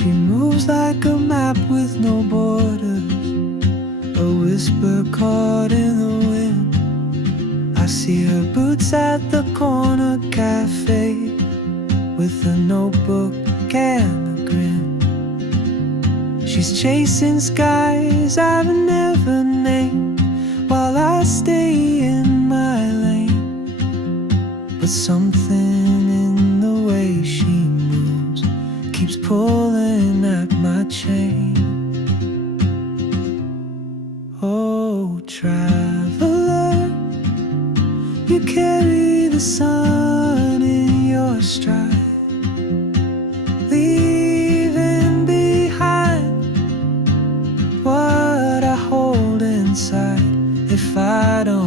She moves like a map with no borders, a whisper caught in the wind. I see her boots at the corner cafe, with a notebook and a grin. She's chasing skies I've never named, while I stay in my lane. But something in the way she moves keeps pulling at my chain. Oh, traveler, you carry the sun in your stride, leaving behind what I hold inside. If I don't